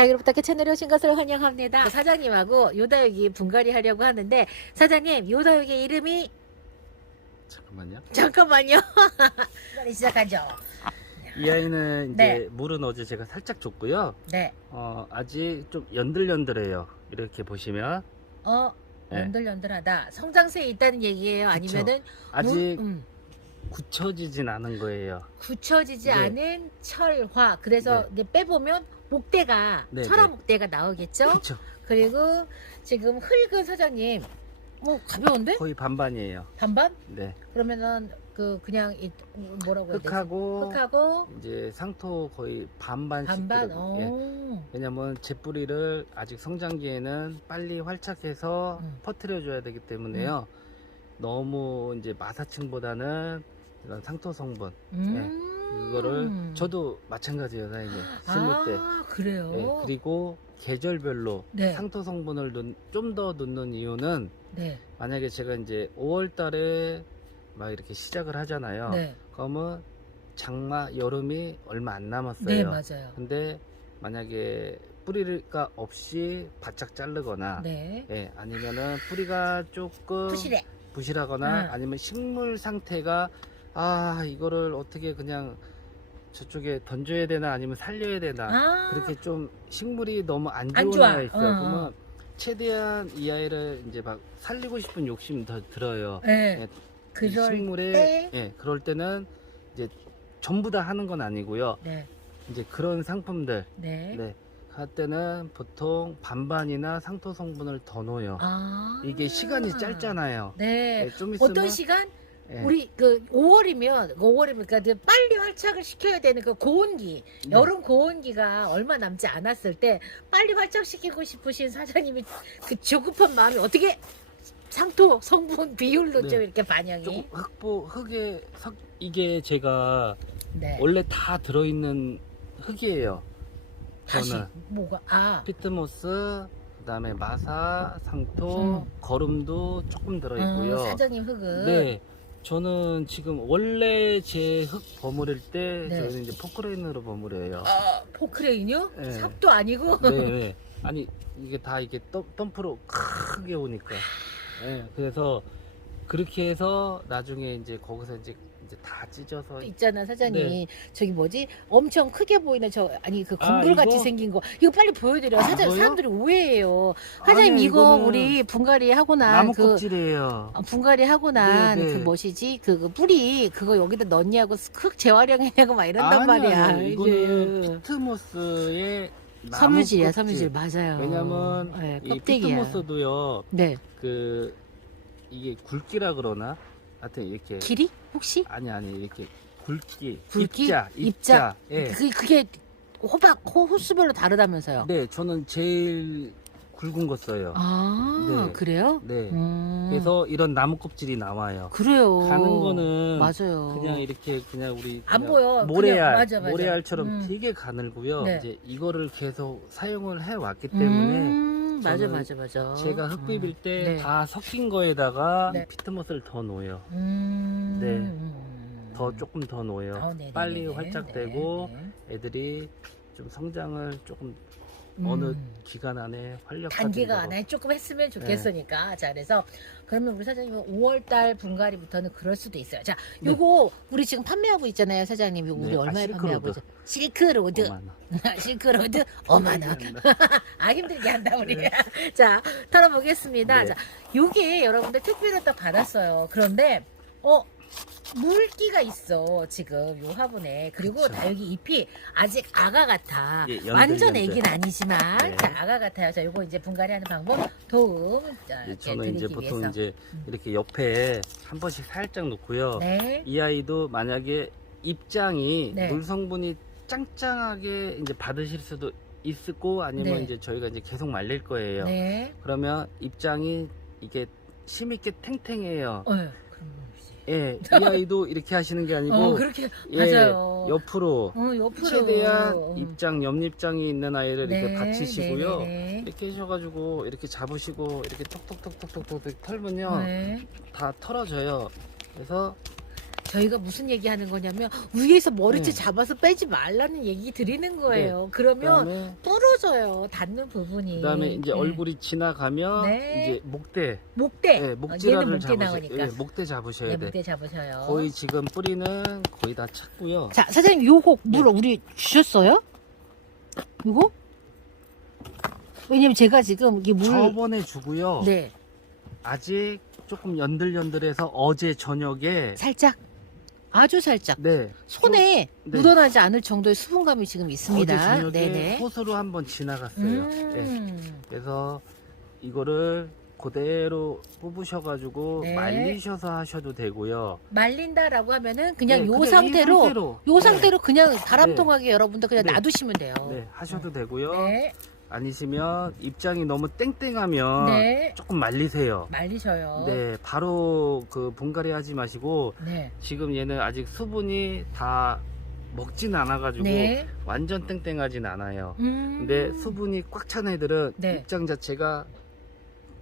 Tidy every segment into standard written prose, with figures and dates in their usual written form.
다이로 부탁해 채널에 오신 것을 환영합니다. 사장님하고 요다육이 분갈이 하려고 하는데, 사장님 요다육의 이름이 잠깐만요. 분갈이 시작하죠. 이 아이는 이제 네. 물은 어제 제가 살짝 줬고요. 네. 아직 좀 연들연들해요. 이렇게 보시면 네. 연들연들하다. 성장세에 있다는 얘기예요? 아니면은 아직 굳혀지진 않은 거예요. 굳혀지지 네. 않은 철화. 그래서 네. 이제 빼보면 목대가 네, 철화 네. 목대가 나오겠죠? 그렇죠. 그리고 지금 흙은 사장님 가벼운데? 거의 반반이에요. 반반? 네. 그러면은 그냥 뭐라고 해야 되지? 흙하고 이제 상토 거의 반반씩 반반. 들어요. 왜냐면 제뿌리를 아직 성장기에는 빨리 활착해서 퍼뜨려줘야 되기 때문에요. 너무 이제 마사층보다는 이런 상토 성분, 그거를 저도 마찬가지예요, 사장님. 심을 때. 그래요? 네, 그리고 계절별로 네. 상토 성분을 좀 더 넣는 이유는 네. 만약에 제가 이제 5월 달에 막 이렇게 시작을 하잖아요. 네. 그러면 장마, 여름이 얼마 안 남았어요. 네, 맞아요. 근데 만약에 뿌리가 없이 바짝 자르거나 네. 예, 아니면은 뿌리가 조금 부실하거나 아니면 식물 상태가 이거를 어떻게 그냥 저쪽에 던져야 되나 아니면 살려야 되나 그렇게 좀 식물이 너무 안 좋은 애가 있어요. 그러면 최대한 이 아이를 이제 막 살리고 싶은 욕심 더 들어요. 네. 예, 그럴 식물에 때? 예, 그럴 때는 이제 전부 다 하는 건 아니고요. 네. 이제 그런 상품들 네. 할 때는 보통 반반이나 상토 성분을 더 넣어요. 이게 시간이 짧잖아요. 네. 예, 좀 있으면 어떤 시간? 예. 우리 5월이면 그러니까 빨리 활착을 시켜야 되는 그 고온기, 여름 고온기가 얼마 남지 않았을 때 빨리 활착시키고 싶으신 사장님이 그 조급한 마음이 어떻게 상토 성분 비율로 좀 이렇게 반영이? 조금 흙에 이게 제가 네. 원래 다 들어있는 흙이에요. 다시 저는 뭐가 피트모스, 그다음에 마사, 상토, 거름도 조금 들어있고요. 사장님 흙은 네. 저는 지금 원래 제 흙 버무릴 때 네. 저희는 이제 포크레인으로 버무려요. 포크레인요? 네. 삽도 아니고? 네. 아니 이게 다 이게 덤프로 크게 오니까. 네. 그래서 그렇게 해서 나중에 이제 거기서 이제 다 찢어서 있잖아 사장님. 네. 저기 뭐지? 엄청 크게 보이는 그 건물 같이 이거? 생긴 거 이거 빨리 보여드려. 이거요? 사람들이 오해해요. 사장님 아니, 이거 이거는 우리 분갈이 하고 난 나무 껍질이에요. 분갈이 하고 난 네, 네. 그 뭐시지? 그 뿌리 그거 여기다 넣냐고 흙 재활용했냐고 막 이런단 말이야. 아니요. 이거는 이제. 피트모스의 나무 섬유질이야, 껍질. 섬유질 맞아요. 왜냐면 네, 이 껍데기야. 피트모스도요. 네. 이게 굵기라 그러나? 하여튼 이렇게 길이 혹시? 아니 이렇게 굵기 입자. 입자. 예. 그게 호수별로 다르다면서요? 네, 저는 제일 굵은 거 써요. 네. 그래요? 네. 그래서 이런 나무 껍질이 나와요. 그래요. 가는 거는 맞아요. 그냥 이렇게 그냥 우리 안 보여. 모래알, 맞아. 모래알처럼 되게 가늘고요. 네. 이제 이거를 계속 사용을 해 왔기 때문에 맞아. 제가 흙 비빌 때 네. 다 섞인 거에다가 네. 피트모스를 더 넣어요. 네. 조금 더 넣어요. 빨리 활착되고 애들이 좀 성장을 조금 어느 기간 안에 활력화 단기가 안에 조금 했으면 좋겠으니까. 자, 그래서 그러면 우리 사장님은 5월달 분갈이부터는 그럴 수도 있어요. 자, 요거 우리 지금 판매하고 있잖아요, 사장님. 요거 우리 얼마에 판매하고 있죠? 실크로드. 5만 원. 실크로드 5만 원. 힘들게 한다 우리. 자, 털어보겠습니다. 네. 자, 요게 여러분들 택배로 딱 받았어요. 그런데 물기가 있어 지금 요 화분에. 그리고 그쵸. 다 여기 잎이 아직 아가 같아. 예, 완전 애긴 아니지만 네. 자, 아가 같아요. 자, 요거 이제 분갈이하는 방법 도움 저는 이제 드리기 보통 위해서. 이제 이렇게 옆에 한 번씩 살짝 놓고요. 네. 이 아이도 만약에 입장이 네. 물 성분이 짱짱하게 이제 받으실 수도 있고 아니면 네. 이제 저희가 이제 계속 말릴 거예요. 네. 그러면 입장이 이게 힘있게 탱탱해요. 그럼 예, 이 아이도 이렇게 하시는 게 아니고 그렇게 예, 맞아요. 옆으로 옆으로 최대한 입장 옆입장이 있는 아이를 이렇게 네, 받치시고요. 네. 이렇게 하셔가지고 이렇게 잡으시고 이렇게 톡톡톡톡톡톡 털면요 네. 다 털어져요. 그래서 저희가 무슨 얘기하는 거냐면 위에서 머리채 네. 잡아서 빼지 말라는 얘기 드리는 거예요. 그러면 그다음에 부러져요. 닿는 부분이. 그다음에 이제 네. 얼굴이 지나가면 네. 이제 목대, 목대. 네, 얘는 목지라를 목대 잡으셔, 나오니까. 예, 목대 잡으셔야 네, 돼. 목대 잡으셔요. 거의 지금 뿌리는 거의 다 찼고요. 자, 사장님 요거 물 네. 우리 주셨어요? 요거? 왜냐면 제가 지금 이게 물 저번에 주고요. 네. 아직 조금 연들연들해서 어제 저녁에 살짝 아주 살짝 네 손에 네. 묻어나지 않을 정도의 수분감이 지금 있습니다. 어제 저녁에 네네. 호수로 한번 지나갔어요. 네. 그래서 이거를 그대로 뽑으셔가지고 네. 말리셔서 하셔도 되고요. 말린다라고 하면은 그냥 네, 요 그냥 이 상태로 요 네. 상태로 그냥 바람통하게 여러분들 그냥 네. 놔두시면 돼요. 네, 하셔도 되고요. 네. 아니시면 입장이 너무 땡땡하면 네. 조금 말리세요. 말리셔요. 네, 바로 그 분갈이 하지 마시고 네. 지금 얘는 아직 수분이 다 먹진 않아가지고 네. 완전 땡땡하진 않아요. 근데 수분이 꽉 찬 애들은 네. 입장 자체가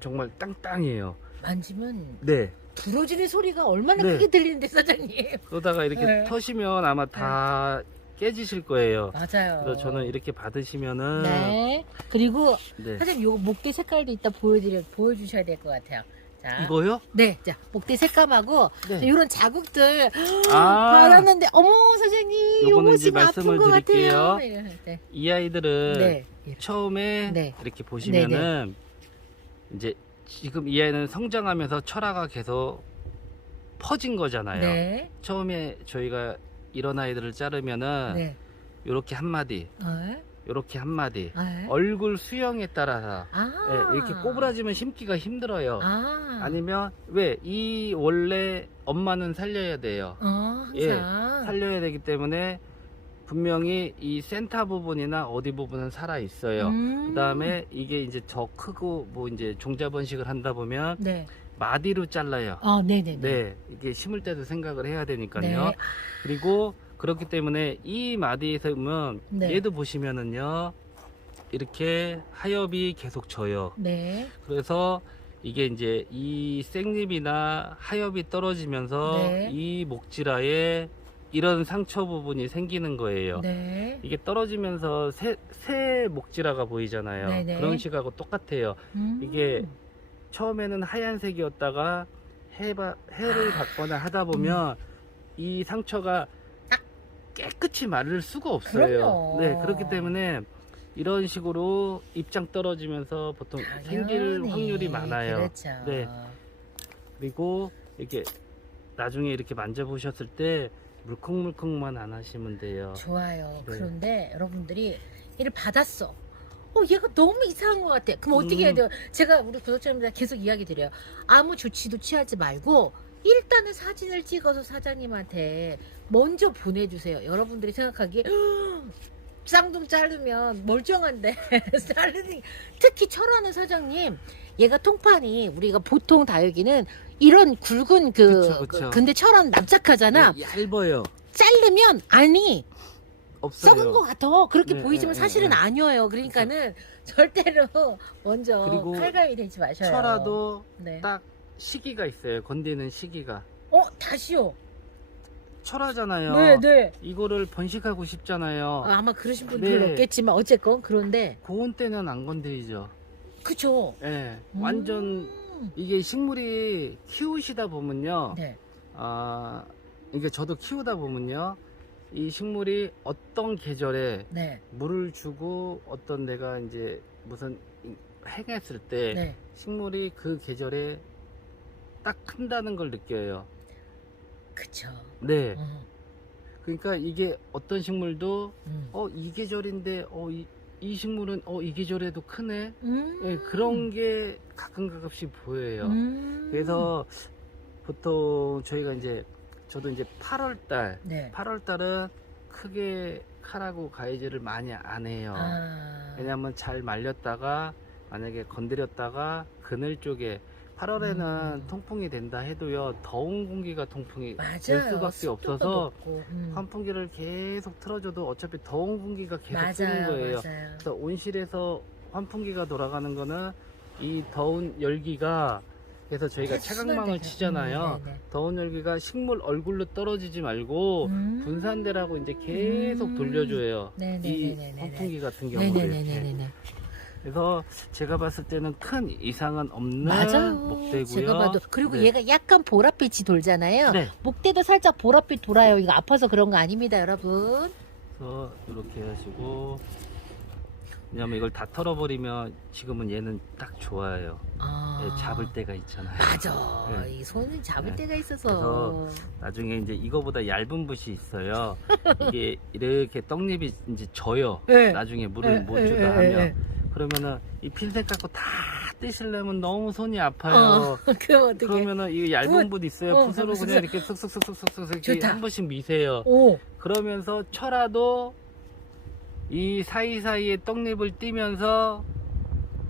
정말 땅땅해요. 만지면 네. 부러지는 소리가 얼마나 네. 크게 들리는데 사장님. 그러다가 이렇게 네. 터시면 아마 다 깨지실 거예요. 맞아요. 그래서 저는 이렇게 받으시면은 네. 그리고 네. 사장님 요거 목대 색깔도 이따 보여주셔야 될 것 같아요. 자. 이거요? 네. 자, 목대 색감하고 네. 이런 자국들 아, 받았는데 어머 사장님 요거는 요거 이제 지금 아픈 말씀을 것 드릴게요. 같아요. 네. 이 아이들은 네. 처음에 네. 이렇게 보시면은 이제 지금 이 아이는 성장하면서 철화가 계속 퍼진 거잖아요. 네. 처음에 저희가 이런 아이들을 자르면은 네. 요렇게 한 마디, 네. 요렇게 한 마디. 네. 얼굴 수영에 따라서 아. 예, 이렇게 꼬부라지면 심기가 힘들어요. 아. 아니면 왜 이 원래 엄마는 살려야 돼요. 항상. 예, 살려야 되기 때문에 분명히 이 센터 부분이나 어디 부분은 살아 있어요. 그 다음에 이게 이제 더 크고 뭐 이제 종자번식을 한다 보면 네. 마디로 잘라요. 네네네. 네, 이게 심을 때도 생각을 해야 되니까요. 네. 그리고 그렇기 때문에 이 마디에서 보면 네. 얘도 보시면은요 이렇게 하엽이 계속 져요. 네. 그래서 이게 이제 이 생잎이나 하엽이 떨어지면서 네. 이 목지라에 이런 상처 부분이 생기는 거예요. 네. 이게 떨어지면서 새 목지라가 보이잖아요. 네네. 그런 식하고 똑같아요. 이게 처음에는 하얀색이었다가 해를 받거나 하다 보면 이 상처가 깨끗이 마를 수가 없어요. 그럼요. 네, 그렇기 때문에 이런 식으로 입장 떨어지면서 보통 생길 당연히. 확률이 많아요. 그렇죠. 네. 그리고 이렇게 나중에 이렇게 만져보셨을 때 물컹물컹만 안 하시면 돼요. 좋아요. 네. 그런데 여러분들이 얘를 받았어. 얘가 너무 이상한 것 같아. 그럼 어떻게 해야 돼요? 제가 우리 구독자님들 계속 이야기 드려요. 아무 조치도 취하지 말고 일단은 사진을 찍어서 사장님한테 먼저 보내주세요. 여러분들이 생각하기에 쌍둥 자르면 멀쩡한데 자르니 특히 철화는 사장님 얘가 통판이 우리가 보통 다육이는 이런 굵은 그쵸. 근데 철화는 납작하잖아. 네, 얇아요. 자르면 아니 없어요. 썩은 것 같아. 그렇게 네, 보이지만 네, 사실은 네. 아니에요. 그러니까는 절대로 먼저 그리고 칼감이 되지 마셔요. 철화도 네. 딱 시기가 있어요. 건드는 시기가. 다시요. 철화잖아요. 네. 이거를 번식하고 싶잖아요. 아마 그러신 분들 네. 없겠지만 어쨌건 그런데 고온 때는 안 건드리죠. 그쵸. 예, 완전 이게 식물이 키우시다 보면요. 네. 이게 저도 키우다 보면요. 이 식물이 어떤 계절에 네. 물을 주고 어떤 내가 이제 무슨 행했을 때 네. 식물이 그 계절에 딱 큰다는 걸 느껴요. 그쵸. 네. 어. 그러니까 이게 어떤 식물도 음. 이 계절인데 이 식물은 이 계절에도 크네. 음. 예, 그런 게 가끔씩 보여요. 음. 그래서 보통 저희가 이제 저도 이제 8월달 네. 8월달은 크게 칼하고 가위질을 많이 안 해요. 왜냐면 잘 말렸다가 만약에 건드렸다가 그늘 쪽에 8월에는 통풍이 된다 해도요 더운 공기가 통풍이 맞아요. 될 수밖에 습도가 없어서 높고. 환풍기를 계속 틀어줘도 어차피 더운 공기가 계속 맞아요. 쓰는 거예요. 맞아요. 그래서 온실에서 환풍기가 돌아가는 거는 이 더운 열기가 그래서 저희가 차광망을 치잖아요. 네네. 더운 열기가 식물 얼굴로 떨어지지 말고 분산되라고 이제 계속 돌려줘요. 이 네네네네네. 선풍기 같은 경우는. 네네네네네. 그래서 제가 봤을 때는 큰 이상은 없는 맞아요. 목대고요. 제가 봐도 그리고 네. 얘가 약간 보랏빛이 돌잖아요. 네. 목대도 살짝 보랏빛 돌아요. 이거 아파서 그런 거 아닙니다, 여러분. 그래서 이렇게 하시고, 왜냐면 이걸 다 털어버리면 지금은 얘는 딱 좋아요. 아. 예, 잡을 때가 있잖아요. 맞아. 네. 이 손을 잡을 네. 때가 있어서. 그래서 나중에 이제 이거보다 얇은 붓이 있어요. 이게 이렇게 떡잎이 이제 져요. 네. 나중에 물을 못 주다 하면. 그러면은 이 핀셋 갖고 다 떼시려면 너무 손이 아파요. 그럼 어떻게? 그러면은 이 얇은 붓 있어요. 붓으로 붓. 그냥 이렇게 쓱쓱쓱쓱쓱 이렇게 좋다. 한 번씩 미세요. 오. 그러면서 쳐라도 이 사이사이에 떡잎을 띄면서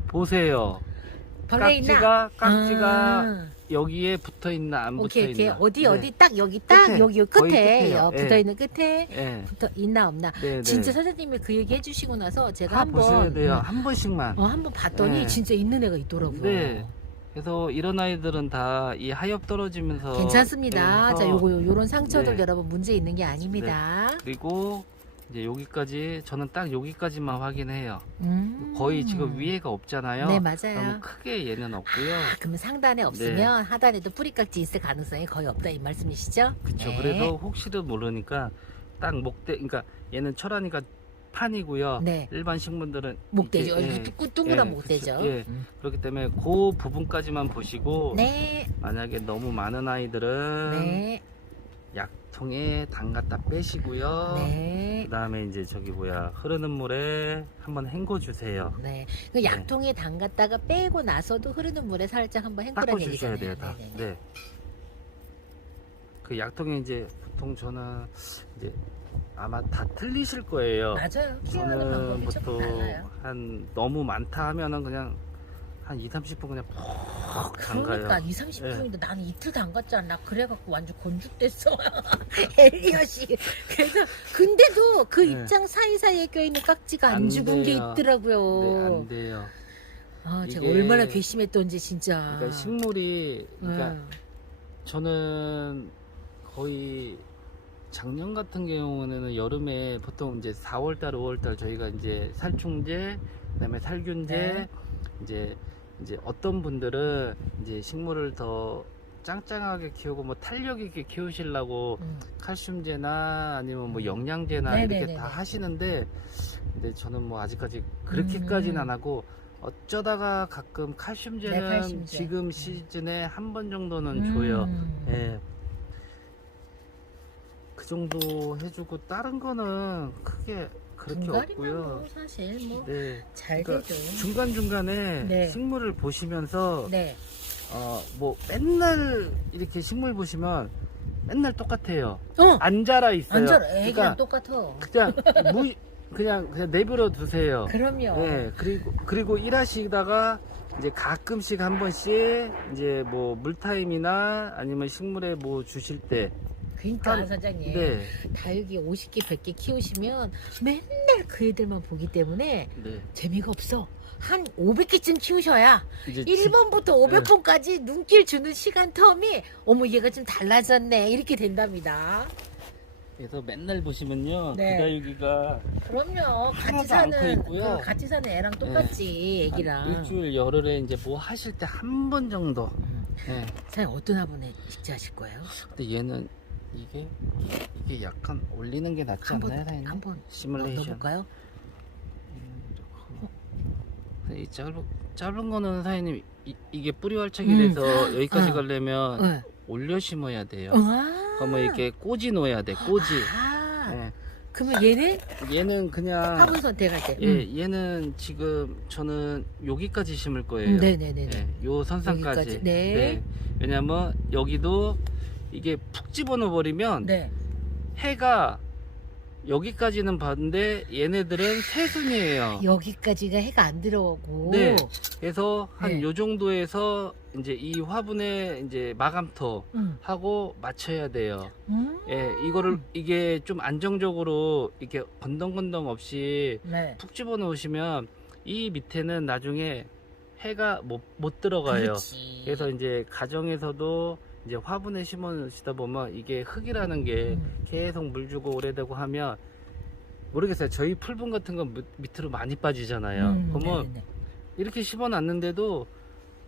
보세요. 벌레 있나? 깍지가 아. 여기에 붙어 있나 안 붙어 오케이, 오케이. 있나. 어디 네. 어디 딱 여기 딱 끝에. 여기 거의 끝에 끝에요. 예. 붙어 있는 끝에 예. 붙어 있나 없나. 네, 진짜 네. 사장님이 그 얘기 해주시고 나서 제가 다 보셔야 한번 돼요. 한 번씩만. 한번 봤더니 네. 진짜 있는 애가 있더라고요. 네. 그래서 이런 아이들은 다 이 하엽 떨어지면서 괜찮습니다. 해서 자, 요런 상처들 네. 여러분 문제 있는 게 아닙니다. 그리고 이제 여기까지 저는 딱 여기까지만 확인해요. 거의 지금 위에가 없잖아요. 네, 그럼 맞아요. 크게 얘는 없고요. 그러면 상단에 없으면 하단에도 뿌리깍지 있을 가능성이 거의 없다 이 말씀이시죠? 그렇죠. 네. 그래서 혹시도 모르니까 딱 목대, 그러니까 얘는 철하니까 판이고요. 네. 일반 식물들은 목대죠. 이렇게, 이렇게 둥그란 예, 목대죠. 그쵸. 예. 그렇기 때문에 그 부분까지만 보시고 네. 만약에 너무 많은 아이들은 네. 약통에 담갔다 빼시고요. 네. 그 다음에 이제 저기 뭐야 흐르는 물에 한번 헹궈 주세요. 네. 그 약통에 담갔다가 빼고 나서도 흐르는 물에 살짝 한번 헹구라는 닦아 주셔야 얘기잖아요. 돼요, 다. 네네네. 네. 그 약통에 이제 보통 저는 이제 아마 다 틀리실 거예요. 맞아요. 키우는 저는 방법이 조금 보통 달라요. 한 너무 많다 하면은 그냥 한 2, 30분 그냥 푹 담가요. 그러니까 2, 30분인데 나는 이틀 담갔잖아. 그래갖고 완전 건죽됐어. 엘리엇이. 그래서 근데도 그 네. 입장 사이사이에 껴있는 깍지가 안 안 죽은 게 돼요. 있더라고요. 네, 안 돼요. 아, 제가 이게- 얼마나 괘씸했던지 진짜. 그러니까 식물이 그러니까 음. 저는 거의 작년 같은 경우는 여름에 보통 이제 4월달, 5월달 저희가 이제 살충제, 그다음에 살균제, 네. 이제 어떤 분들은 이제 식물을 더 짱짱하게 키우고 뭐 탄력 있게 키우시려고 칼슘제나 아니면 뭐 영양제나 이렇게 네네네네. 다 하시는데, 근데 저는 뭐 아직까지 그렇게까지는 안 하고 어쩌다가 가끔 칼슘제는 네, 칼슘제. 지금 시즌에 한 번 정도는 줘요. 예. 그 정도 해주고 다른 거는 크게 그렇게 분갈이면 없고요. 뭐 사실 뭐 잘 네. 그러니까 되죠. 중간 중간에 네. 식물을 보시면서 네. 뭐 맨날 이렇게 식물 보시면 맨날 똑같아요. 어. 안 자라 있어요. 안전 애기랑 그러니까 똑같아. 그냥 내버려 두세요. 그럼요. 네, 그리고 일하시다가 이제 가끔씩 한 번씩 이제 뭐 물타임이나 아니면 식물에 뭐 주실 때 그러니까 사장님 네, 다육이 50개 100개 키우시면 맨날 그 애들만 보기 때문에 네. 재미가 없어. 한 500개쯤 키우셔야 이제 1번부터 500번까지 눈길 주는 시간 텀이 어머 얘가 좀 달라졌네 이렇게 된답니다. 그래서 맨날 보시면요, 네. 그 다육이가 그럼요. 같이 하나도 안 사는 커 있고요. 그 같이 사는 애랑 똑같지 애기랑. 일주일 열흘에 이제 뭐 하실 때 한 번 정도. 네. 사장님 어떤 화분에 식재하실 거예요? 근데 얘는 이게 약간 올리는 게 낫지 않나요, 사장님? 한번 시뮬레이션. 넣어볼까요? 이 짧은 거는 사장님 이게 뿌리 활착이 돼서 여기까지 가려면 네. 올려 심어야 돼요. 아. 그러면 이렇게 꽂이 놓아야 돼, 꽂이. 아. 네. 그러면 얘는 얘는 그냥 화분 선택할 때. 얘는 지금 저는 여기까지 심을 거예요. 네네네네. 네, 요 선상까지. 여기까지. 네. 왜냐면 여기도 이게 푹 집어넣어 버리면 네. 해가 여기까지는 봤는데 얘네들은 새순이에요. 여기까지가 해가 안 들어오고. 네. 그래서 한 네. 요 정도에서 이제 이 화분에 이제 마감토 하고 맞춰야 돼요. 예, 이게 좀 안정적으로 이렇게 건덩건덩 없이 네. 푹 집어 넣으시면 이 밑에는 나중에 해가 못 들어가요. 그렇지. 그래서 이제 가정에서도 이제 화분에 심어 놓으시다 보면 이게 흙이라는 게 계속 물 주고 오래되고 하면 모르겠어요. 저희 풀분 같은 건 밑으로 많이 빠지잖아요. 그러면 네네네. 이렇게 심어 놨는데도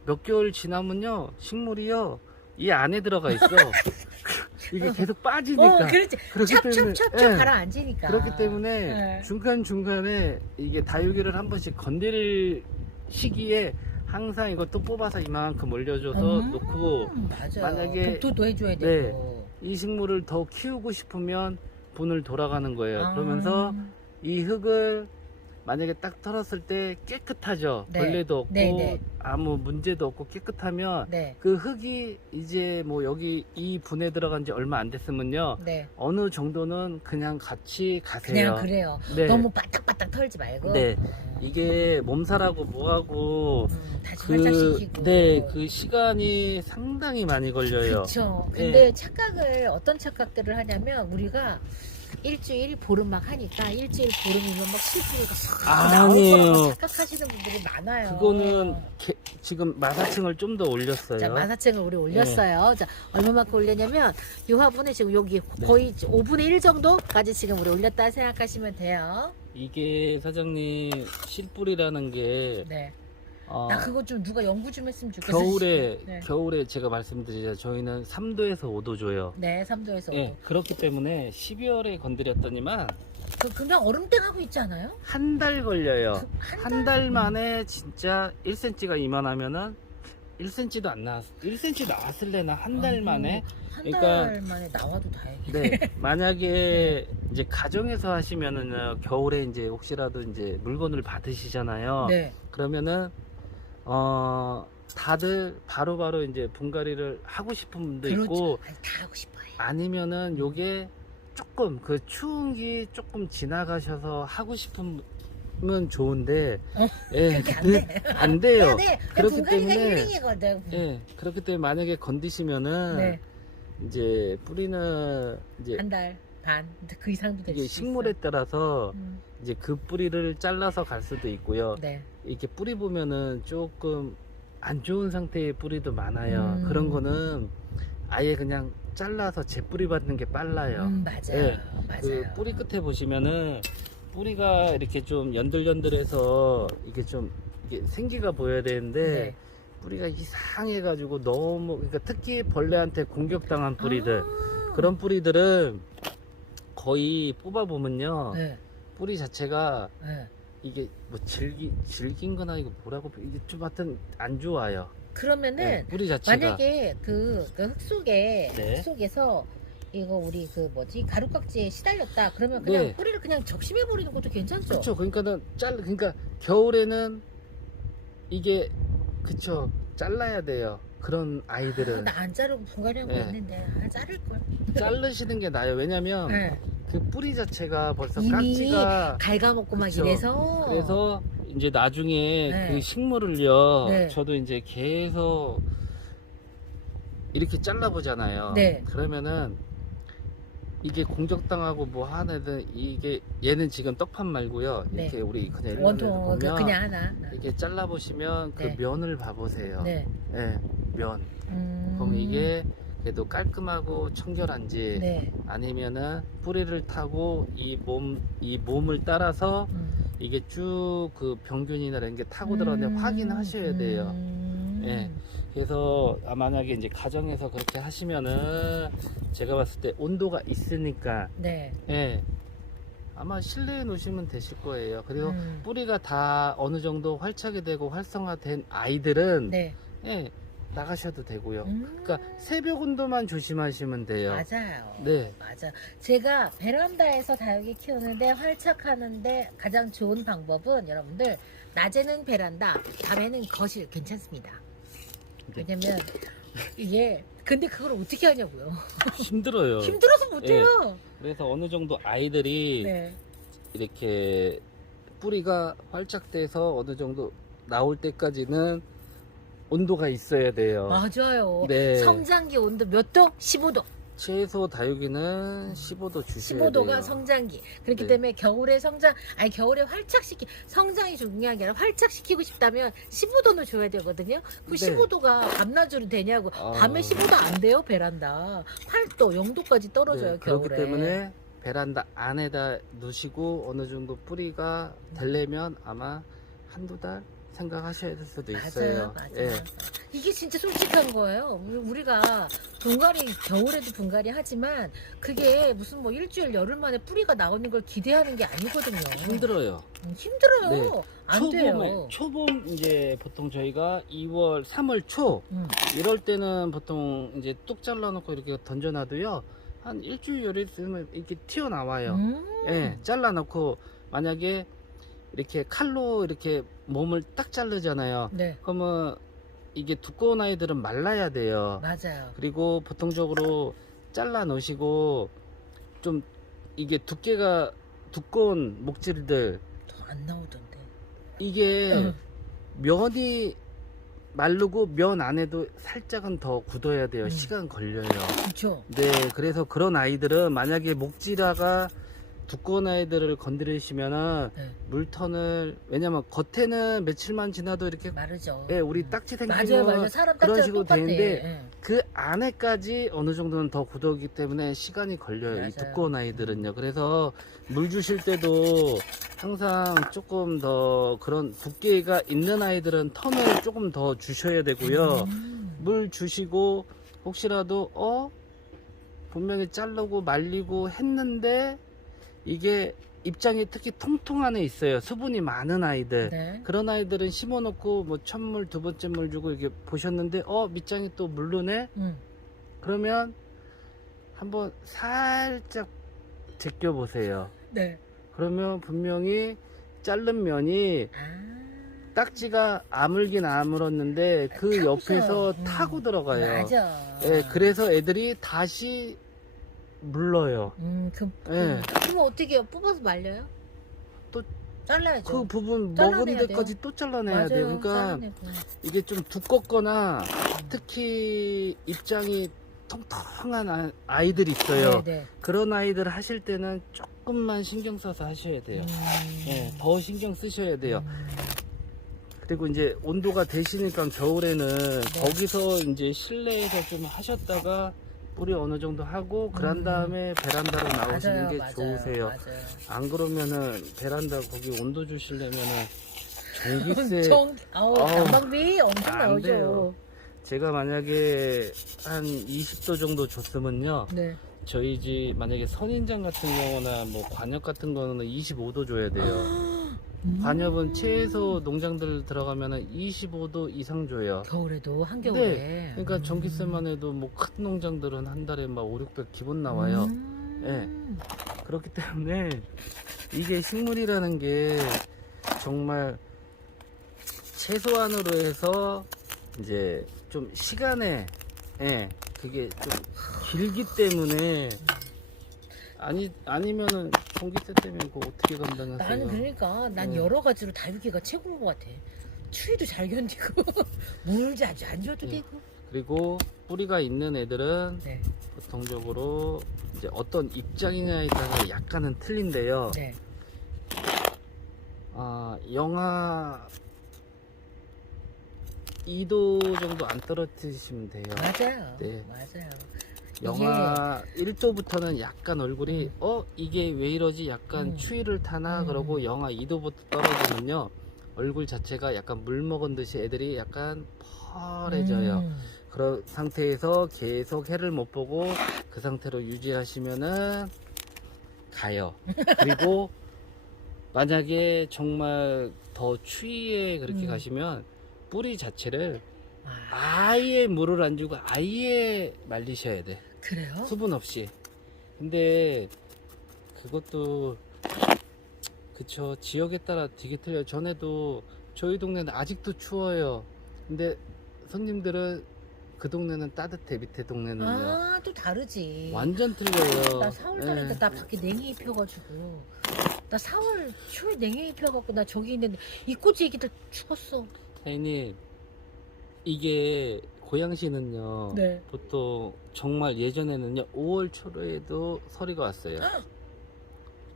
몇 개월 지나면요, 식물이요 이 안에 들어가 있어. 이게 계속 빠지니까. 그렇지. 그렇기 때문에 찹찹찹찹 예. 가라앉으니까. 그렇기 때문에 네. 중간중간에 이게 다육이를 한 번씩 건드릴 시기에 항상 이것도 뽑아서 이만큼 올려줘서 놓고, 맞아. 만약에 독토도 해줘야 네. 되고. 이 식물을 더 키우고 싶으면 분을 돌아가는 거예요. 그러면서 이 흙을 만약에 딱 털었을 때 깨끗하죠. 네. 벌레도 없고 네, 네. 아무 문제도 없고 깨끗하면 네. 그 흙이 이제 뭐 여기 이 분에 들어간 지 얼마 안 됐으면요, 네. 어느 정도는 그냥 같이 가세요. 그냥 그래요. 네. 너무 바닥바닥 털지 말고. 네. 이게 몸살하고 뭐하고 다시 활짝시키고. 네, 그 시간이 상당히 많이 걸려요. 그렇죠. 네. 근데 착각을 어떤 착각들을 하냐면 우리가 일주일 보름막 하니까 일주일 보름이면 막 실수가 싹 나올 아니에요. 거라고 착각하시는 분들이 많아요. 그거는 지금 마사층을 좀 더 올렸어요. 자, 마사층을 우리 올렸어요. 자, 얼마만큼 올렸냐면 이 화분에 지금 여기 거의 5분의 1 정도까지 지금 우리 올렸다 생각하시면 돼요. 이게 사장님 실뿌리라는 게 네. 어, 나 그거 좀 누가 연구 좀 했으면 좋겠어. 겨울에 네. 제가 말씀드리자, 저희는 3도에서 5도 줘요. 네, 3도에서 5도. 예, 그렇기 때문에 12월에 건드렸더니만 그냥 얼음땡 하고 있지 않아요? 한 달 걸려요. 한 한 달 만에 진짜 1cm가 이만하면은 1cm도 안 나왔, 1cm 나왔을래나 한 달 만에. 한 그러니까 달 만에 나와도 다행이네. 네, 만약에 이제 가정에서 하시면은요, 겨울에 이제 혹시라도 이제 물건을 받으시잖아요. 네. 그러면은 다들 바로바로 이제 분갈이를 하고 싶은 분도 있고, 아니, 다 하고 싶어요. 아니면은 요게 조금 그 추운기 조금 지나가셔서 하고 싶으면 좋은데, 예, 그게 안 근데 돼. 안 돼요. 네, 그렇기 분갈이가 때문에 힐링이거든. 예, 그렇기 때문에 만약에 건드시면은 네. 이제 뿌리는 이제 한 달 반, 그 이상도 될 이게 수 식물에 있어. 따라서 이제 그 뿌리를 잘라서 갈 수도 있고요. 네. 이렇게 뿌리 보면은 조금 안 좋은 상태의 뿌리도 많아요. 음. 그런 거는 아예 그냥 잘라서 재뿌리 받는 게 빨라요. 맞아요. 네. 맞아요. 그 뿌리 끝에 보시면은 뿌리가 이렇게 좀 연들연들해서 이게 좀 이게 생기가 보여야 되는데, 네. 뿌리가 이상해가지고 너무, 그러니까 특히 벌레한테 공격당한 뿌리들, 아. 그런 뿌리들은 거의 뽑아보면요, 네. 뿌리 자체가 네. 이게 뭐 질긴 거나 이거 뭐라고, 이게 좀 하여튼 안 좋아요. 그러면은 네, 뿌리 자체가. 만약에 그 흙 속에 네. 흙 속에서 이거 우리 그 뭐지 가루깍지에 시달렸다 그러면 그냥 네. 뿌리를 그냥 적심해 버리는 것도 괜찮죠? 그쵸. 그러니까는 그러니까 겨울에는 이게, 그쵸, 잘라야 돼요. 그런 아이들은. 나 안 자르고 분갈이하고 네. 있는데 자를 걸. 자르시는 게 나아요. 왜냐면 네. 그 뿌리 자체가 벌써 이미 깍지가, 갉아먹고 막 그쵸. 이래서. 그래서 이제 나중에 네. 그 식물을요, 네. 저도 이제 계속 이렇게 잘라보잖아요. 네. 그러면은 이게 공격당하고 뭐 하나든, 이게 얘는 지금 떡판 말고요, 네. 이렇게 우리 그냥 일반에서 원통 보면 그냥 하나. 이렇게 잘라보시면 네. 그 면을 봐보세요. 네. 네, 면. 그럼 이게 그래도 깔끔하고 청결한지, 네. 아니면은 뿌리를 타고 이 몸을 따라서 이게 쭉 그 병균이나 이런 게 타고 들어오는데 확인하셔야 돼요. 예. 그래서 만약에 이제 가정에서 그렇게 하시면은 제가 봤을 때 온도가 있으니까, 네. 예, 아마 실내에 놓으시면 되실 거예요. 그리고 음. 뿌리가 다 어느 정도 활착이 되고 활성화된 아이들은 네. 예, 나가셔도 되고요. 그러니까 새벽 온도만 조심하시면 돼요. 맞아요. 네. 맞아. 제가 베란다에서 다육이 키우는데 활착하는데 가장 좋은 방법은 여러분들 낮에는 베란다, 밤에는 거실 괜찮습니다. 네. 왜냐면 이게 근데 그걸 어떻게 하냐고요. 힘들어요. 힘들어서 못해요. 그래서 어느 정도 아이들이 네. 이렇게 뿌리가 활착돼서 어느 정도 나올 때까지는 온도가 있어야 돼요. 맞아요. 네. 성장기 온도 몇 도? 15도. 최소 다육이는 15도 주셔야 15도가 돼요. 성장기. 그렇기 네. 때문에 겨울에 겨울에 성장이 중요한 게 아니라 활착시키고 싶다면 15도는 줘야 되거든요. 그 네. 15도가 밤낮으로 되냐고. 아. 밤에 15도 안 돼요, 베란다. 8도, 0도까지 떨어져요, 네, 겨울에. 그렇기 때문에 베란다 안에다 놓으시고 어느 정도 뿌리가 되려면 아마 한두 달 생각하셔야 될 수도 있어요. 맞아요. 예. 이게 진짜 솔직한 거예요. 우리가 분갈이 겨울에도 분갈이 하지만 그게 무슨 뭐 일주일 열흘 만에 뿌리가 나오는 걸 기대하는 게 아니거든요. 힘들어요. 힘들어요. 네. 안 돼요. 초봄 이제 보통 저희가 2월, 3월 초 이럴 때는 보통 이제 뚝 잘라놓고 이렇게 던져놔도요 한 일주일 열흘 있으면 이렇게 튀어나와요. 예, 잘라놓고 만약에 이렇게 칼로 이렇게 몸을 딱 자르잖아요. 네, 그러면 이게 두꺼운 아이들은 말라야 돼요. 맞아요. 그리고 보통적으로 잘라 놓으시고 좀 이게 두께가 두꺼운 목질들 더 안 나오던데. 이게 응. 면이 마르고 면 안에도 살짝은 더 굳어야 돼요. 시간 걸려요. 그렇죠. 네, 그래서 그런 아이들은 만약에 목질화가 두꺼운 아이들을 건드리시면은 네. 물턴을 왜냐면 겉에는 며칠만 지나도 이렇게 마르죠. 예, 우리 딱지 맞아요, 생기면 맞아요. 사람 그런 딱지랑 식으로 똑같아. 되는데 예. 그 안에까지 어느 정도는 더 굳어오기 때문에 시간이 걸려요. 이 맞아요. 두꺼운 아이들은요. 그래서 물 주실 때도 항상 조금 더 그런 두께가 있는 아이들은 턴을 조금 더 주셔야 되고요. 물 주시고 혹시라도 분명히 자르고 말리고 했는데 이게 입장이 특히 통통 안에 있어요. 수분이 많은 아이들. 네. 그런 아이들은 심어놓고 뭐 첫물 두 번째 물 주고 이렇게 보셨는데 밑장이 또 물르네. 그러면 한번 살짝 제껴 보세요. 네. 그러면 분명히 자른 면이 아. 딱지가 아물긴 아물었는데 그 타고서, 옆에서 타고 들어가요. 맞아. 예, 그래서 애들이 다시 물러요. 예. 그럼 어떻게 해요? 뽑아서 말려요? 또 잘라야죠. 그 부분 잘라내야 먹은 돼요. 데까지 또 잘라내야 맞아요. 돼요. 그러니까 잘라내고. 이게 좀 두껍거나 특히 입장이 통통한 아이들 있어요. 네, 네. 그런 아이들 하실 때는 조금만 신경 써서 하셔야 돼요. 예, 더 신경 쓰셔야 돼요. 그리고 이제 온도가 되시니까 겨울에는 네. 거기서 이제 실내에서 좀 하셨다가 뿌리 어느 정도 하고 그런 다음에 베란다로 나오시는 게 좋으세요. 맞아요. 안 그러면은 베란다 거기 온도 주시려면은 전기세 아우, 난방비 엄청 안 나오죠. 돼요. 제가 만약에 한 20도 정도 줬으면요 네. 저희 집 만약에 선인장 같은 경우나 뭐 관엽 같은 거는 25도 줘야 돼요. 관엽은 최소 농장들 들어가면은 25도 이상 줘요. 겨울에도 한겨울에. 네, 그러니까 전기세만 해도 뭐 큰 농장들은 한 달에 막 5, 600 기본 나와요. 예. 그렇기 때문에 이게 식물이라는 게 정말 최소한으로 해서 이제 좀 시간에 그게 좀 길기 때문에 아니면은 전기세 때문에 그거 어떻게 감당하세요? 나는 그러니까 난 여러 가지로 다육이가 최고인 것 같아. 추위도 잘 견디고 물 자주 안 줘도 네. 되고. 그리고 뿌리가 있는 애들은 네. 보통적으로 이제 어떤 입장이냐에 따라 약간은 틀린데요. 네. 영하 2도 정도 안 떨어뜨리시면 돼요. 맞아요. 네. 맞아요. 영하 1도부터는 약간 얼굴이 이게 왜 이러지 약간 추위를 타나 그러고 영하 2도부터 떨어지면요 얼굴 자체가 약간 물 먹은 듯이 애들이 약간 펄해져요. 그런 상태에서 계속 해를 못 보고 그 상태로 유지하시면은 가요. 그리고 만약에 정말 더 추위에 그렇게 가시면 뿌리 자체를 아예 물을 안 주고 아예 말리셔야 돼. 그래요? 수분 없이. 근데 그것도 그쵸, 지역에 따라 되게 틀려요. 전에도 저희 동네는 아직도 추워요. 근데 손님들은 그 동네는 따뜻해. 밑에 동네는요 또 다르지. 완전 틀려요. 나 4월달에 예. 나 밖에 냉이 입혀가지고 나 4월 초에 냉이 입혀갖고 나 저기 있는데 이 꽃이 애기들 죽었어. 사장님 이게 고양시는요 네. 보통 정말 예전에는요 5월 초에도 서리가 왔어요.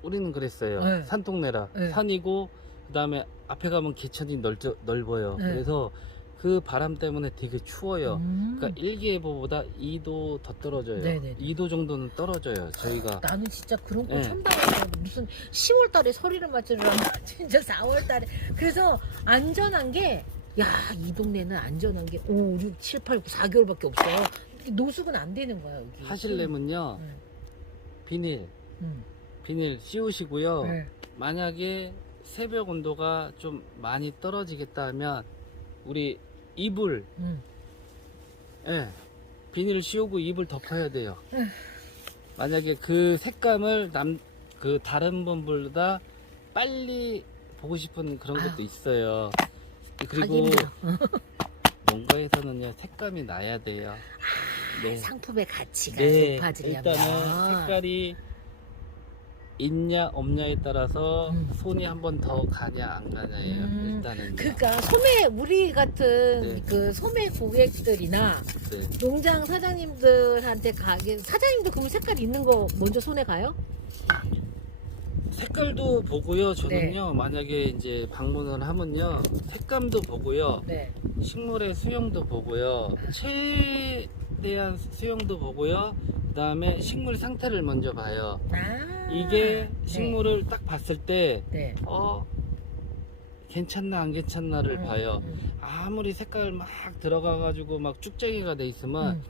우리는 그랬어요. 네. 산동네라 네. 산이고 그 다음에 앞에 가면 개천이 넓어요. 네. 그래서 그 바람 때문에 되게 추워요. 그러니까 음. 일기예보보다 2도 더 떨어져요. 네네네. 2도 정도는 떨어져요. 저희가. 나는 진짜 그런 거 네. 처음 당해서 무슨 10월 달에 서리를 맞으려면 진짜 4월 달에. 그래서 안전한 게, 야, 이 동네는 안전한 게 5, 6, 7, 8, 9, 4개월밖에 없어. 노숙은 안 되는 거야, 여기. 하실려면요 네. 비닐 씌우시고요. 네. 만약에 새벽 온도가 좀 많이 떨어지겠다 하면 우리 이불 예, 비닐을 씌우고 이불 덮어야 돼요. 만약에 그 색감을 그 다른 분보다 빨리 보고 싶은 그런 것도 있어요. 그리고 농가에서는요 색감이 나야 돼요. 네. 상품의 가치가 네, 높아지려면. 일단은 색깔이 있냐 없냐에 따라서 손이 한 번 더 가냐 안 가냐예요. 일단은. 그러니까 소매, 우리 같은 네. 그 소매 고객들이나 네. 농장 사장님들한테 가게, 사장님도 그러면 색깔 있는 거 먼저 손에 가요? 색깔도 보고요. 저는요 네. 만약에 이제 방문을 하면요 색감도 보고요, 네. 식물의 수영도 보고요, 최대한 수영도 보고요, 그 다음에 식물 상태를 먼저 봐요. 이게 식물을 딱 봤을 때 네. 괜찮나 안 괜찮나를 봐요. 아무리 색깔 막 들어가 가지고 막 쭉쟁이가 돼 있으면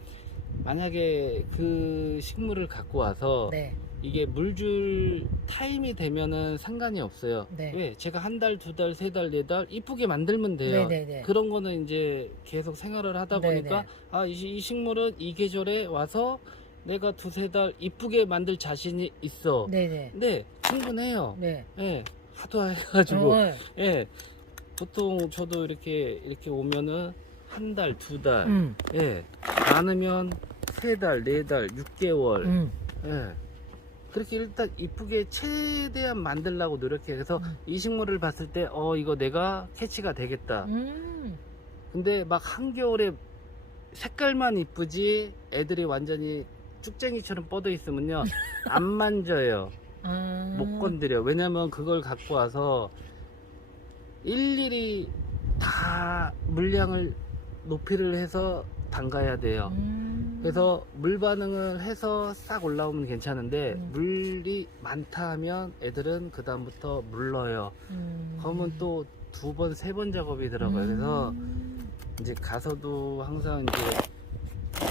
만약에 그 식물을 갖고 와서 네. 이게 물줄 타임이 되면은 상관이 없어요. 네. 왜? 제가 한 달, 두 달, 세 달, 네 달 이쁘게 만들면 돼요. 네네네. 그런 거는 이제 계속 생활을 하다 보니까 네네. 이 식물은 이 계절에 와서 내가 두세 달 이쁘게 만들 자신이 있어. 네네. 네, 충분해요. 네. 예, 하도 해가지고. 네. 예, 보통 저도 이렇게 오면은 한 달, 두 달, 예, 많으면 세 달, 네 달, 6개월, 예. 그렇게 일단 이쁘게 최대한 만들려고 노력해요. 그래서 이 식물을 봤을 때, 이거 내가 캐치가 되겠다. 근데 막 한겨울에 색깔만 이쁘지 애들이 완전히 쭉쟁이처럼 뻗어 있으면요, 안 만져요. 못 건드려. 왜냐면 그걸 갖고 와서 일일이 다 물량을 높이를 해서 담가야 돼요. 그래서 물 반응을 해서 싹 올라오면 괜찮은데 물이 많다 하면 애들은 그 다음부터 물러요. 그러면 또 두 번, 세 번 작업이 들어가요. 그래서 이제 가서도 항상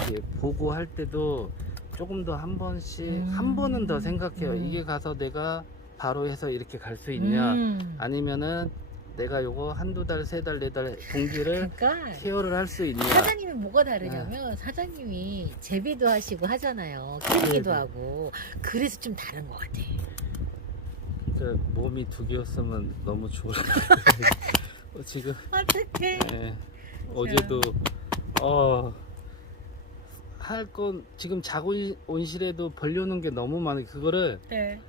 이제 보고 할 때도 조금 더 한 번씩 한 번은 더 생각해요. 이게 가서 내가 바로 해서 이렇게 갈 수 있냐, 아니면은 내가 요거 한두 달, 세 달, 네 달 동기를 그러니까 케어를 할 수 있냐. 사장님이 뭐가 다르냐면 사장님이 재배도 하시고 하잖아요. 키우기도 네네. 하고. 그래서 좀 다른 것 같아. 그러니까 몸이 두 개였으면 너무 좋을 것 같아요. 지금 어떡해. 예, 어제도 할 건 지금 자곤온실에도 벌려놓은 게 너무 많아요. 그거를 네.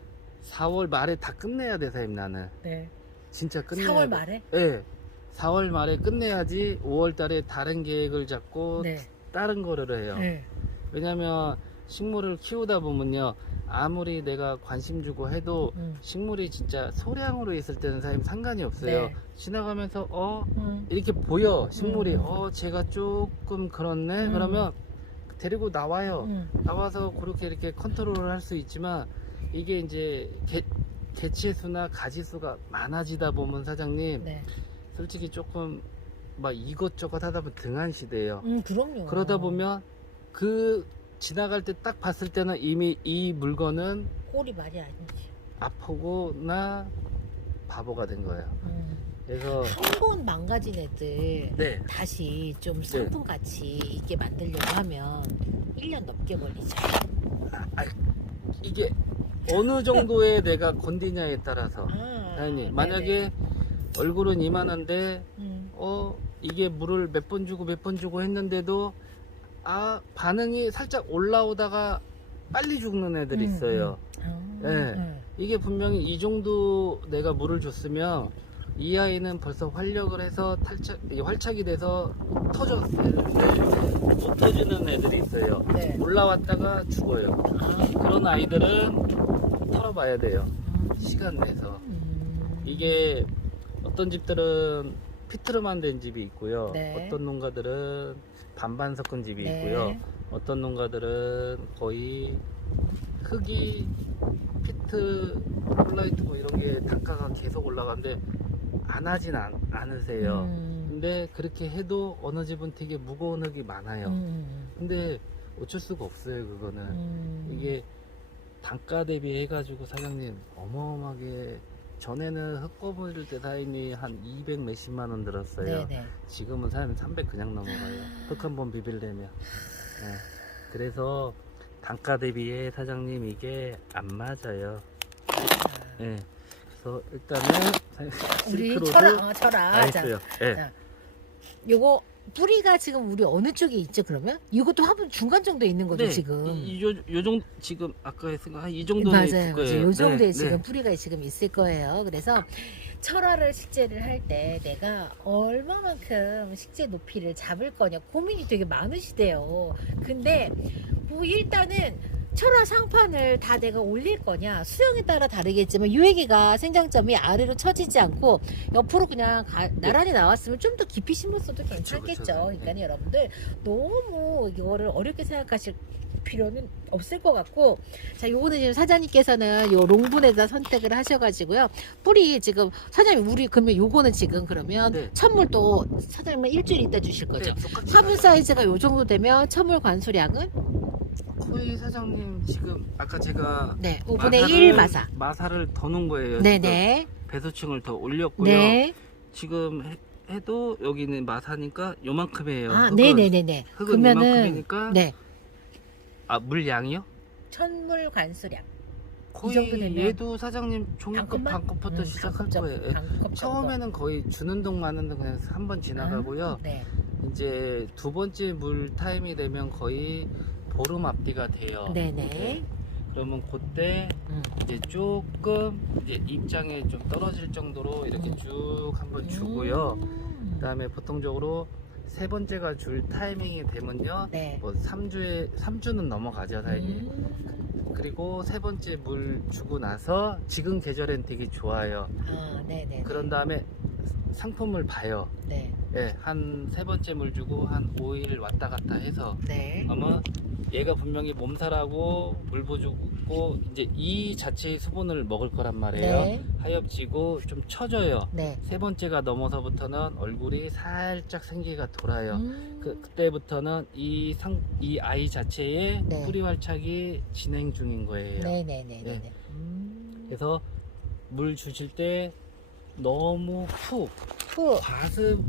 4월 말에 다 끝내야 돼, 사장님. 나는 네. 진짜 끝내야 4월 돼. 말에? 네, 4월 말에 끝내야지 5월 달에 다른 계획을 잡고 네. 다른 거를 해요. 네. 왜냐면 식물을 키우다 보면요, 아무리 내가 관심 주고 해도 식물이 진짜 소량으로 있을 때는 사실 상관이 없어요. 네. 지나가면서 이렇게 보여, 식물이. 제가 조금 그렇네. 그러면 데리고 나와요. 나와서 그렇게 이렇게 컨트롤을 할 수 있지만, 이게 이제 개체 수나 가지 수가 많아지다 보면 사장님, 네. 솔직히 조금 막 이것저것 하다 보면 등한시대예요. 그럼요. 그러다 보면 그 지나갈 때 딱 봤을 때는 이미 이 물건은 꼴이 말이 아니지. 아프거나 바보가 된 거예요. 그래서 한 번 망가진 애들 네, 다시 좀 상품 가치 있게 만들려고 하면 1년 넘게 걸리죠. 이게 어느 정도의 내가 건디냐에 따라서. 아니, 만약에 얼굴은 이만한데 이게 물을 몇 번 주고 했는데도 반응이 살짝 올라오다가 빨리 죽는 애들이 있어요. 네. 이게 분명히 이 정도 내가 물을 줬으면 이 아이는 벌써 활력을 해서 활착이 돼서 터졌는데 못 터지는 애들이 있어요. 네. 올라왔다가 죽어요. 그런 아이들은 털어봐야 돼요. 시간 내서. 이게 어떤 집들은 피트로만 된 집이 있고요. 네. 어떤 농가들은 반반 섞은 집이 네. 있고요. 어떤 농가들은 거의 흙이 피트, 폴라이트 뭐 이런 게 단가가 계속 올라가는데 안 하진 않으세요. 근데 그렇게 해도 어느 집은 되게 무거운 흙이 많아요. 근데 어쩔 수가 없어요. 그거는 이게 단가 대비해 가지고 사장님 어마어마하게, 전에는 흙 뽑을 디자인이 한 200 몇십만 원 들었어요. 네네. 지금은 사장님 300 그냥 넘어가요. 흙 한번 비빌려면. 네. 그래서 단가 대비에 사장님 이게 안 맞아요. 네. 그래서 일단은 우리 실크로드 철아 다 자, 했어요. 네. 자, 요거 뿌리가 지금 우리 어느 쪽에 있죠? 그러면 이것도 화분 중간 정도에 있는 거죠, 네. 지금. 요 정도 지금 아까 했으니까 한 이 정도는 있을 맞아요. 거예요. 요 정도에 네, 지금 네. 뿌리가 지금 있을 거예요. 그래서 철화를 식재를 할 때 내가 얼마만큼 식재 높이를 잡을 거냐 고민이 되게 많으시대요. 근데 뭐 일단은 철화 상판을 다 내가 올릴 거냐 수영에 따라 다르겠지만 유해기가 생장점이 아래로 처지지 않고 옆으로 그냥 나란히 나왔으면 좀 더 깊이 심었어도 괜찮겠죠. 그쵸. 그러니까 여러분들 너무 이거를 어렵게 생각하실 필요는 없을 것 같고, 자, 요거는 지금 사장님께서는 요 롱분에다 선택을 하셔가지고요. 뿌리 지금 사장님 우리 그러면 요거는 지금 그러면 네. 천물도 사장님은 일주일 있다 주실 거죠. 네, 똑같이 화분 사이즈가 요 정도 되면 천물 관수량은 코이 사장님 지금 아까 제가 네 5분의 1 마사. 마사를 더 넣은 거예요. 네네. 지금 배수층을 더 올렸고요. 네. 지금 해도 여기는 마사니까 요만큼이에요. 아, 흙은. 네네네네. 흙은 그러면은 요만큼이니까. 네 아, 물량이요? 천물 관수량. 거의 정도 되면 얘도 사장님 종이컵 반컵만? 반컵부터 시작할 거예요. 예. 반컵 정도. 처음에는 거의 주는 동 마는 동 그냥 한 번 지나가고요. 네. 이제 두 번째 물 타임이 되면 거의 보름 앞뒤가 돼요. 네네. 네. 그러면 그때 이제 조금 이제 입장에 좀 떨어질 정도로 이렇게 쭉 한번 주고요. 그다음에 보통적으로 세 번째가 줄 타이밍이 되면요. 네. 뭐 3주는 넘어가죠, 사장님. 그리고 세 번째 물 주고 나서 지금 계절엔 되게 좋아요. 아, 네네. 그런 다음에 상품을 봐요. 네. 예, 한 세 번째 물 주고 한 5일 왔다 갔다 해서 네. 아마 얘가 분명히 몸살하고 물보주고 이제 이 자체의 수분을 먹을 거란 말이에요. 네. 하엽지고 좀 처져요. 네. 세 번째가 넘어서부터는 얼굴이 살짝 생기가 돌아요. 그때부터는 이 아이 자체의 네. 뿌리 활착이 진행 중인 거예요. 네네네네. 네. 그래서 물 주실 때 너무 푹 과습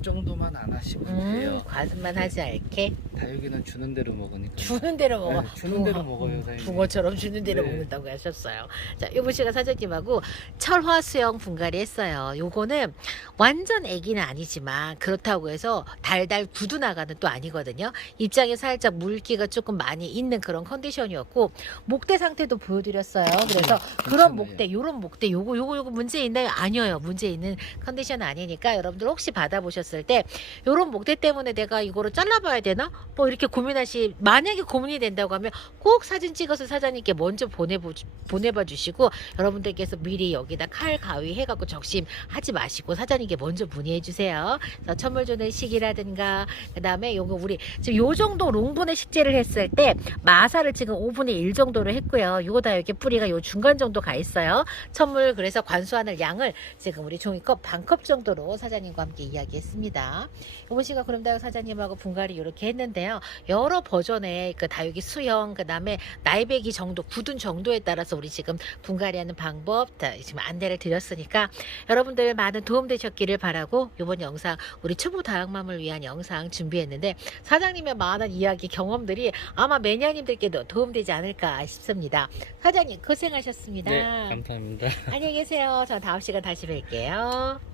정도만 안 하시면 돼요. 과습만 하지 않게 다육이는 주는 대로 먹으니까. 주는 대로 먹어. 네, 주는 대로 먹어요, 사장님. 붕어처럼 주는 대로 네. 먹는다고 하셨어요. 자, 요번 씨가 사장님하고 철화 수영 분갈이 했어요. 요거는 완전 애기는 아니지만 그렇다고 해서 달달 굳어 나가는 또 아니거든요. 입장에 살짝 물기가 조금 많이 있는 그런 컨디션이었고 목대 상태도 보여드렸어요. 그래서 그런 괜찮아요. 목대, 요런 목대, 요거 문제 있나요? 아니에요. 문제 있는 컨디션 아니니까 여러분들 혹시 받아보셨을 때 요런 목대 때문에 내가 이거를 잘라봐야 되나? 뭐 이렇게 만약에 고민이 된다고 하면 꼭 사진 찍어서 사장님께 먼저 보내봐 주시고 여러분들께서 미리 여기다 칼 가위 해갖고 적심하지 마시고 사장님께 먼저 문의해 주세요. 그래서 천물 주는 시기라든가 그 다음에 요거 우리 지금 요 정도 롱분의 식재를 했을 때 마사를 지금 5분의 1 정도로 했고요. 요거 다 이렇게 뿌리가 요 중간 정도 가 있어요. 천물 그래서 관수하는 양을 지금 우리 종이컵 반컵 정도로 사장님과 함께 이야기했습니다. 요번 시간 그럼 다육 사장님하고 분갈이 이렇게 했는데요. 여러 버전의 그 다육이 수형 그 다음에 나이배기 정도 굳은 정도에 따라서 우리 지금 분갈이하는 방법 다 지금 안내를 드렸으니까 여러분들 많은 도움 되셨기를 바라고 이번 영상 우리 초보 다육맘을 위한 영상 준비했는데 사장님의 많은 이야기 경험들이 아마 매니아님들께도 도움되지 않을까 싶습니다. 사장님 고생하셨습니다. 네, 감사합니다. 안녕히 계세요. 저 다음 시간 다시 뵐게요.